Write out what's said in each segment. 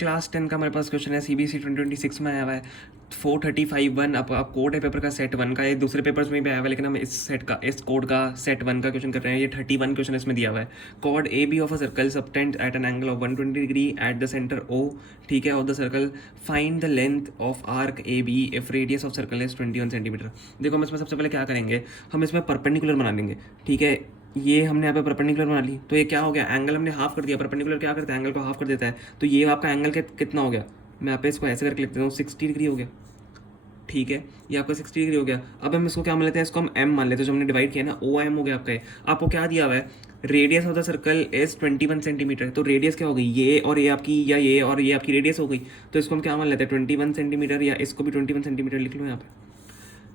Class 10 का हमारे पास question है, सीबीएसई 2026 में आया हुआ है 435(1). अब कोड है पेपर का सेट 1 का, ये दूसरे पेपर्स में भी आया हुआ है, लेकिन हम इस कोड का सेट 1 का क्वेश्चन कर रहे हैं। ये 31 क्वेश्चन इसमें दिया हुआ है। Chord A B of a circle subtended at an angle of 120 degree at the centre O, ठीक है, of the circle. Find the length of arc A B if radius of circle is 21 centimetre. देखो हम इसमें सबसे पहले क्या करेंगे, हम इसमें परपेंडिकुलर बना लेंगे, ठीक है। ये हमने यहाँ पे परपेंडिकुलर बना ली, तो ये क्या हो गया, एंगल हमने हाफ कर दिया। परपेंडिकुलर क्या करता है, एंगल को हाफ कर देता है। तो ये आपका एंगल कितना हो गया, मैं यहाँ पे इसको ऐसे करके लिख देता हूँ, 60 डिग्री हो गया, ठीक है। ये आपका 60 डिग्री हो गया। अब हम इसको क्या मान लेते हैं, इसको हम एम मान लेते हैं, जो हमने डिवाइड किया ना, ओ एम हो गया आपका। आपको क्या दिया हुआ है, radius of the circle is 21 centimetre. तो रेडियस क्या हो गई, ये और ये आपकी, या ये और ये आपकी रेडियस हो गई। तो इसको हम क्या मान लेते हैं, 21 सेंटीमीटर, या इसको भी 21 सेंटीमीटर लिख लो यहाँ पे,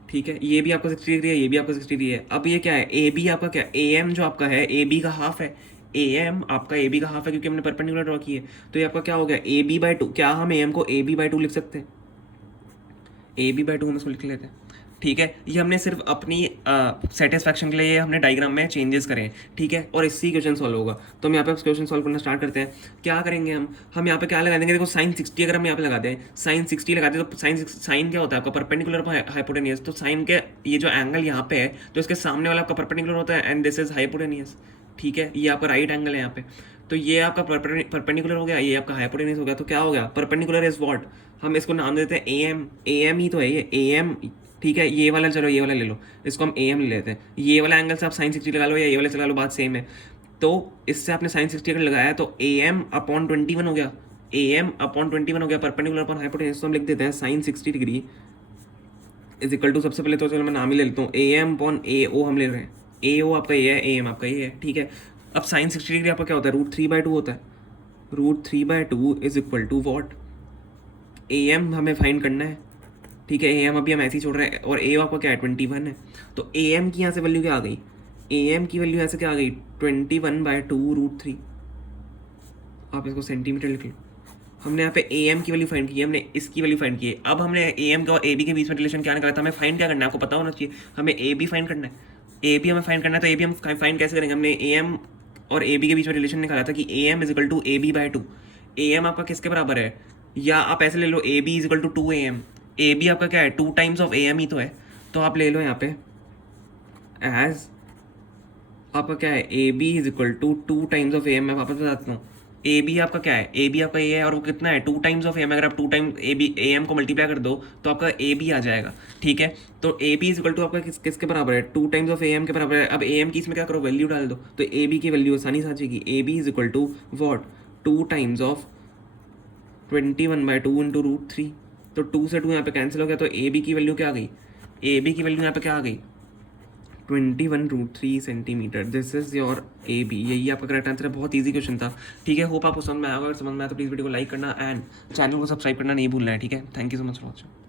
ठीक है। ये भी आपका 60 डिग्री है, ये भी आपका 60 डिग्री है। अब ये क्या है, ए बी आपका क्या है, ए एम जो आपका है ए बी का हाफ है। ए एम आपका ए बी का हाफ है, क्योंकि हमने परपेंडिकुलर ड्रॉ की है। तो ये आपका क्या हो गया, ए बी बाई टू। क्या हम ए एम को ए बी बाई टू लिख सकते हैं, ए बी बाई टू हम इसको लिख लेते हैं, ठीक है। ये हमने सिर्फ अपनी सेटिस्फैक्शन के लिए ये हमने डायग्राम में चेंजेस करें, ठीक है। और इससे क्वेश्चन सॉल्व होगा। तो हम यहाँ पे क्वेश्चन सॉल्व करना स्टार्ट करते हैं। क्या करेंगे हम यहाँ पे क्या लगा देंगे, देखो साइन 60 अगर हम यहाँ पे लगाते हैं, साइन 60 लगाते हैं, तो साइन क्या होता है आपका, परपेंडिकुलर हाइपोटेनियस। तो साइन के ये जो एंगल यहाँ पे है, तो इसके सामने वाला आपका परपेंडिकुलर होता है, एंड दिस इज हाइपोटेनियस, ठीक है। ये आपका राइट एंगल है यहाँ पे। तो ये आपका परपेंडिकुलर हो गया, ये आपका हाइपोटेनियस हो गया। तो क्या हो गया, परपेंडिकुलर इज व्हाट, हम इसको नाम देते हैं ए एम। ए एम ही तो है ये, ए एम, ठीक है। ये वाला, चलो ये वाला ले लो, इसको हम ए एम ले लेते हैं। ये वाला एंगल से आप साइन 60 लगा लो, या ये वाले से लगा लो, बात सेम है। तो इससे आपने साइन 60 अगर लगाया, तो ए एम अपॉन 21 हो गया, ए एम अपॉन 21 हो गया, परपेंडिकुलर अपॉन हाइपोटेनियस। तो हम लिख देते हैं sine 60 degree is equal to, सबसे पहले तो चलो मैं नाम ही ले लेता हूँ, ए एम अपॉन ए ओ हम ले रहे हैं। ए ओ आपका ये है, ए एम आपका ये है, ठीक है। अब साइन 60 डिग्री आपका क्या होता है, √3/2 होता है। √3/2 is equal to what, A M हमें फाइंड करना है, ठीक है। ए एम अभी हम ऐसे ही छोड़ रहे हैं, और ए आपका क्या है, 21 है। तो ए एम की यहाँ से वैल्यू क्या आ गई, ए एम की वैल्यू ऐसे क्या आ गई, 21/2√3। आप इसको सेंटीमीटर लिख लो। हमने यहाँ पे ए एम की वैल्यू फाइंड की है, हमने इसकी वैल्यू फाइंड की है। अब हमने ए एम का और ए बी के बीच में रिलेशन क्या निकाला था, हमें फाइंड क्या करना है, आपको पता होना चाहिए। हमें ए बी फाइंड करना है, ए बी हमें फाइंड करना है। तो ए बी हम फाइंड कैसे करेंगे, हमने ए एम और ए बी के बीच में रिलेशन निकाला था कि A M is equal to A B by two. A M आपका किसके बराबर है, या आप ऐसे ले लो, A B is equal to 2 A M. A B आपका क्या है, 2 टाइम्स ऑफ ए एम ही तो है। तो आप ले लो यहाँ पे एज आपका क्या है, A B is equal to 2 times of A M. मैं वापस बताता हूँ, ए बी आपका क्या है, ए बी आपका ये है, और वो कितना है, 2 टाइम्स ऑफ ए एम। अगर आप 2 टाइम्स ए एम को मल्टीप्लाई कर दो, तो आपका ए बी आ जाएगा, ठीक है। तो A B is equal to आपका किसके बराबर है, 2 टाइम्स ऑफ ए एम के बराबर है। अब ए एम की इसमें क्या करो, वैल्यू डाल दो, तो ए बी की वैल्यू आसानी से आ जाएगी। A B is equal to what, 2 times of 21/2 into √3। तो 2 से 2 यहाँ पे कैंसिल हो गया, तो ए बी की वैल्यू क्या आ गई, ए बी की वैल्यू यहाँ पे क्या आ गई, 21√3 centimetre. This is your A B. यही आपका करेक्ट आंसर है। बहुत ईजी क्वेश्चन था, ठीक है। होप आपको समझ में आएगा। अगर समझ में आया तो प्लीज़ वीडियो को लाइक करना, एंड चैनल को सब्सक्राइब करना नहीं भूलना है, ठीक है। Thank you so much for watching.